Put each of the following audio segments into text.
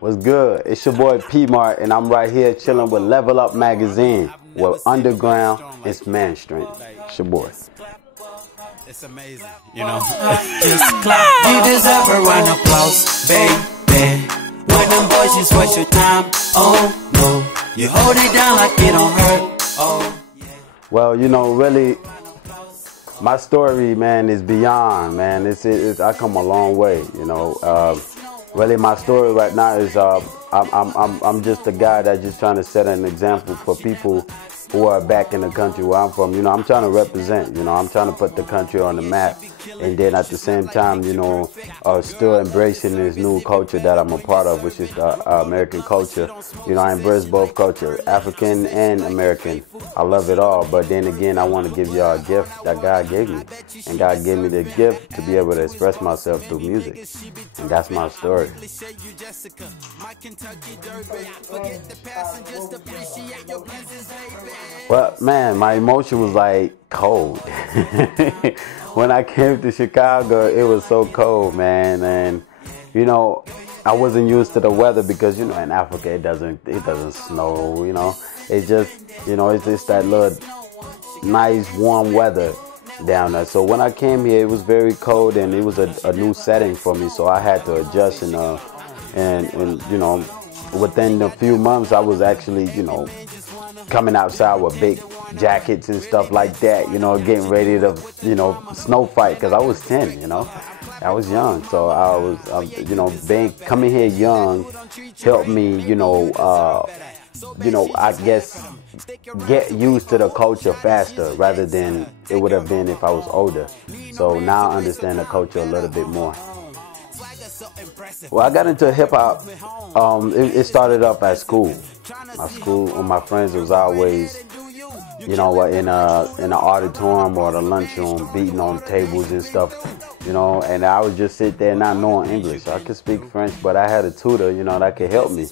What's good? It's your boy P Martt, and I'm right here chilling with Level Up Magazine, with underground it's mainstream. It's your boy. It's amazing, you know. Just clap. You deserve a round of applause, baby. When them boys just waste your time, oh no. You hold it down like it don't hurt, oh yeah. Well, you know, really, my story, man, is beyond, man. I come a long way, you know. Really, my story right now is I'm just a guy that's just trying to set an example for people who are back in the country where I'm from. You know, I'm trying to represent, you know, I'm trying to put the country on the map, and then at the same time, you know, still embracing this new culture that I'm a part of, which is the American culture. You know, I embrace both culture, African and American. I love it all, but then again, I want to give y'all a gift that God gave me, and God gave me the gift to be able to express myself through music, and that's my story. Well, man, my emotion was like cold. When I came to Chicago, it was so cold, man, and you know, I wasn't used to the weather because, you know, in Africa it doesn't snow, you know. It's just, you know, it's just that little nice warm weather down there. So when I came here, it was very cold, and it was a new setting for me, so I had to adjust, and you know, within a few months I was actually, you know, coming outside with big jackets and stuff like that, you know, getting ready to, you know, snow fight, because I was 10, you know. I was young, so I was, you know, coming here young helped me, you know, I guess get used to the culture faster rather than it would have been if I was older. So now I understand the culture a little bit more. Well, I got into hip hop. It started up at school. My friends was always, you know, in the auditorium or the lunchroom, beating on tables and stuff, you know. And I would just sit there not knowing English. I could speak French, but I had a tutor, you know, that could help me.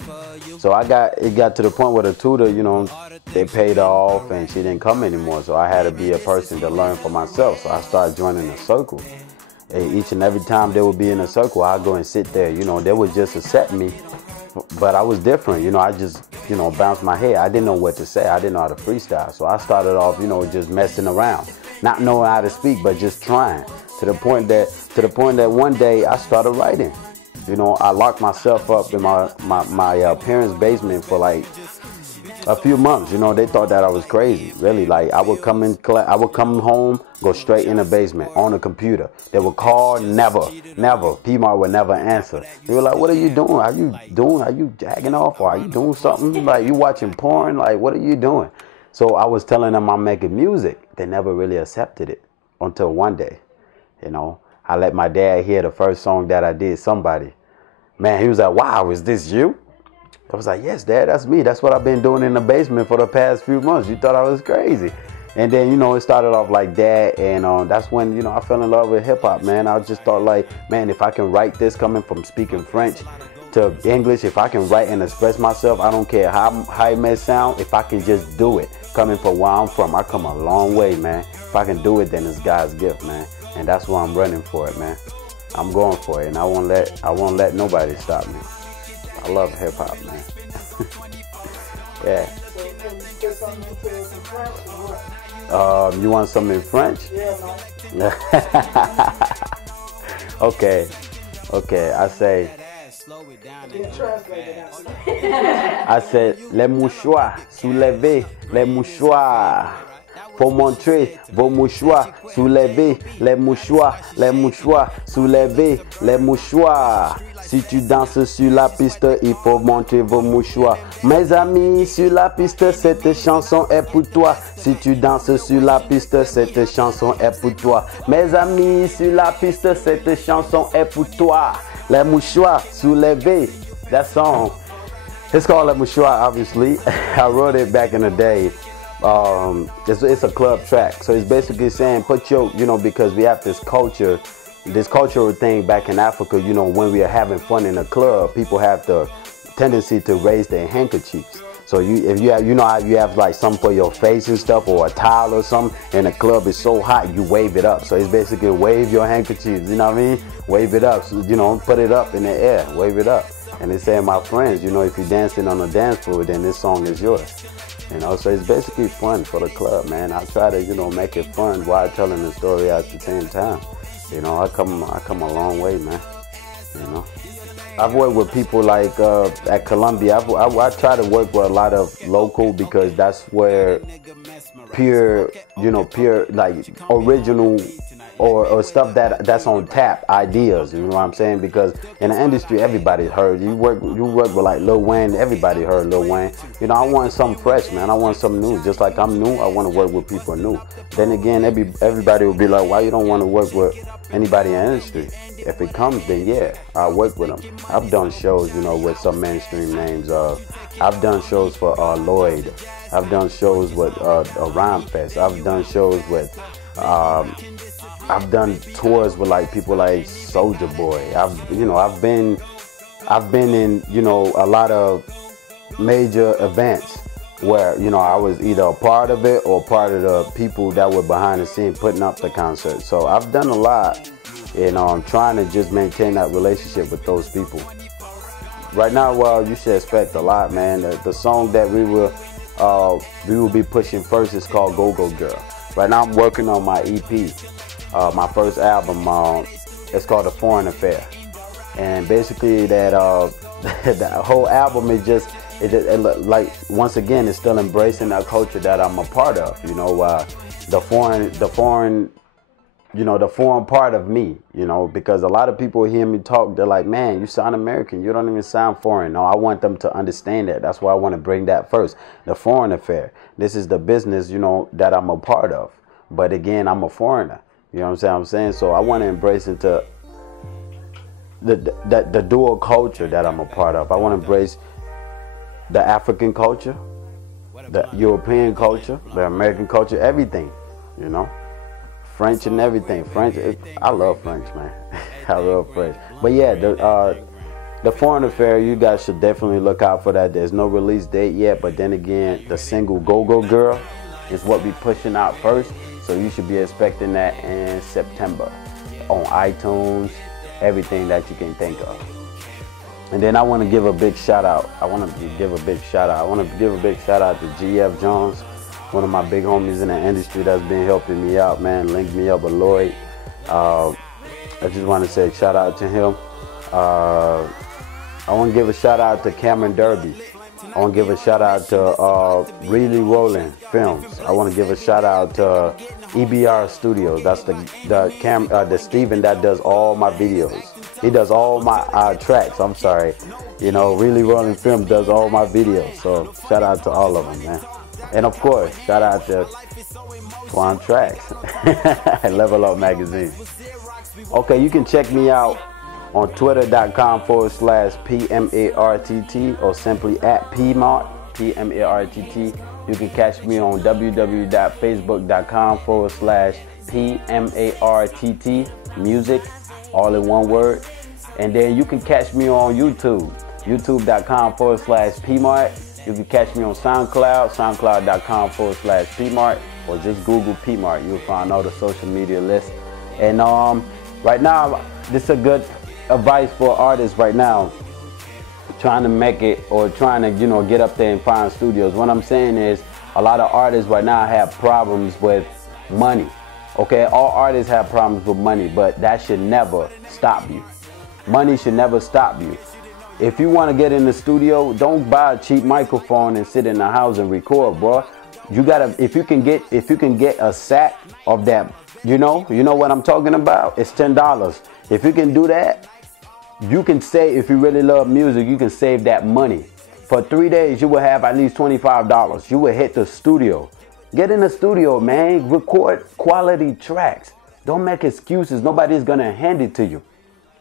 So it got to the point where the tutor, you know, they paid her off and she didn't come anymore. So I had to be a person to learn for myself. So I started joining a circle. And each and every time they would be in a circle, I'd go and sit there. You know, they would just accept me, but I was different. You know, I just, you know, bounced my head. I didn't know what to say. I didn't know how to freestyle. So I started off, you know, just messing around, not knowing how to speak, but just trying. To the point that one day I started writing. You know, I locked myself up in my parents' basement for like a few months. You know, they thought that I was crazy. Really, like I would come home, go straight in the basement on the computer. They would call, never. P Martt would never answer. They were like, "What are you doing? Are you jacking off, or are you doing something? Like you watching porn? Like what are you doing?" So I was telling them I'm making music. They never really accepted it until one day, you know, I let my dad hear the first song that I did, Somebody. Man, he was like, "Wow, is this you?" I was like, "Yes, Dad, that's me. That's what I've been doing in the basement for the past few months. You thought I was crazy." And then, you know, it started off like that, and that's when, you know, I fell in love with hip-hop, man. I just thought, like, man, if I can write this coming from speaking French to English, if I can write and express myself, I don't care how it may sound, if I can just do it, coming from where I'm from, I come a long way, man. If I can do it, then it's God's gift, man. And that's why I'm running for it, man. I'm going for it, and I won't let nobody stop me. I love hip-hop, man. Yeah. You want something in French? Yeah, Okay, I say, les mouchoirs, soulevez les mouchoirs. Pour montrer vos mouchoirs, soulevez les mouchoirs, soulevez les mouchoirs. Si tu danses sur la piste, il faut montrer vos mouchoirs. Mes amis, sur la piste, cette chanson est pour toi. Si tu danses sur la piste, cette chanson est pour toi. Mes amis, sur la piste, cette chanson est pour toi. Les mouchoirs, soulevez. That song, it's called Les Mouchoirs, obviously. I wrote it back in the day. It's a club track, so it's basically saying put your, you know, because we have this cultural thing back in Africa, you know, when we are having fun in a club, people have the tendency to raise their handkerchiefs. So if you have, you know how you have like something for your face and stuff, or a towel or something, and the club is so hot, you wave it up. So it's basically wave your handkerchiefs, you know what I mean? Wave it up, so, you know, put it up in the air, wave it up. And they say, my friends, you know, if you're dancing on a dance floor, then this song is yours. You know, so it's basically fun for the club, man. I try to, you know, make it fun while telling the story at the same time. You know, I come a long way, man. You know, I've worked with people like at Columbia. I try to work with a lot of local, because that's where pure like original or stuff that's on tap ideas. You know what I'm saying? Because in the industry, everybody's heard. You work with like Lil Wayne. Everybody heard Lil Wayne. You know, I want something fresh, man. I want something new. Just like I'm new, I want to work with people new. Then again, everybody will be like, why you don't want to work with anybody in the industry? If it comes, then yeah, I'll work with them. I've done shows, you know, with some mainstream names. I've done shows for Lloyd. I've done shows with Rhyme Fest. I've done shows with, I've done tours with like people like Soulja Boy. I've been in, you know, a lot of major events where, you know, I was either a part of it or part of the people that were behind the scene putting up the concert. So I've done a lot. And I'm trying to just maintain that relationship with those people. Right now, well, you should expect a lot, man. The song that we will be pushing first is called Go Go Girl. Right now, I'm working on my EP, my first album. It's called A Foreign Affair, and basically that that whole album is just like, once again, it's still embracing that culture that I'm a part of. You know, the foreign. You know, the foreign part of me, you know, because a lot of people hear me talk, they're like, man, you sound American, you don't even sound foreign. No, I want them to understand that. That's why I want to bring that first. The foreign affair. This is the business, you know, that I'm a part of. But again, I'm a foreigner. You know what I'm saying? So I want to embrace into the dual culture that I'm a part of. I want to embrace the African culture, the European culture, the American culture, everything, you know. French and everything. I love French, man. I love French. But yeah, the Foreign Affair, you guys should definitely look out for that. There's no release date yet, but then again, the single Go Go Girl is what we're pushing out first. So you should be expecting that in September on iTunes, everything that you can think of. And then I want to give a big shout out. I want to give a big shout out to GF Jones, one of my big homies in the industry that's been helping me out, man. Linked me up with Lloyd. I just want to say shout out to him. I want to give a shout out to Cameron Derby. I want to give a shout out to Really Rolling Films. I want to give a shout out to EBR Studios. That's the Steven that does all my videos. He does all my tracks. I'm sorry. You know, Really Rolling Films does all my videos. So shout out to all of them, man. And of course, shout out to Quan Tracks, Level Up Magazine. Okay, you can check me out on twitter.com/PMARTT or simply at P Martt, PMARTT. You can catch me on www.facebook.com/PMARTT music, all in one word. And then you can catch me on YouTube, youtube.com/P Martt. You can catch me on SoundCloud, soundcloud.com/P Martt, or just Google P Martt. You'll find all the social media lists. And right now, this is a good advice for artists right now, trying to make it or trying to, you know, get up there and find studios. What I'm saying is, a lot of artists right now have problems with money. Okay, all artists have problems with money, but that should never stop you. Money should never stop you. If you want to get in the studio, don't buy a cheap microphone and sit in the house and record, bro. You gotta, if you can get a sack of that, you know what I'm talking about. It's $10. If you can do that, you can say, if you really love music, you can save that money. For 3 days, you will have at least $25. You will hit the studio. Get in the studio, man. Record quality tracks. Don't make excuses. Nobody's gonna hand it to you.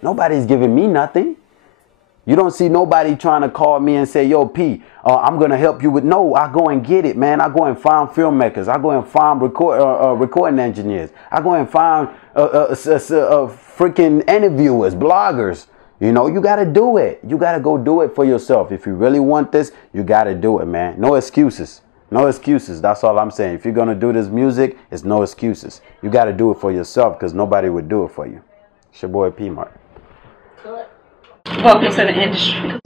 Nobody's giving me nothing. You don't see nobody trying to call me and say, yo, P, I'm going to help you with. No, I go and get it, man. I go and find filmmakers. I go and find recording engineers. I go and find freaking interviewers, bloggers. You know, you got to do it. You got to go do it for yourself. If you really want this, you got to do it, man. No excuses. No excuses. That's all I'm saying. If you're going to do this music, it's no excuses. You got to do it for yourself because nobody would do it for you. It's your boy P Martt. Welcome to the industry.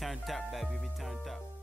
turned up, baby. We turned up.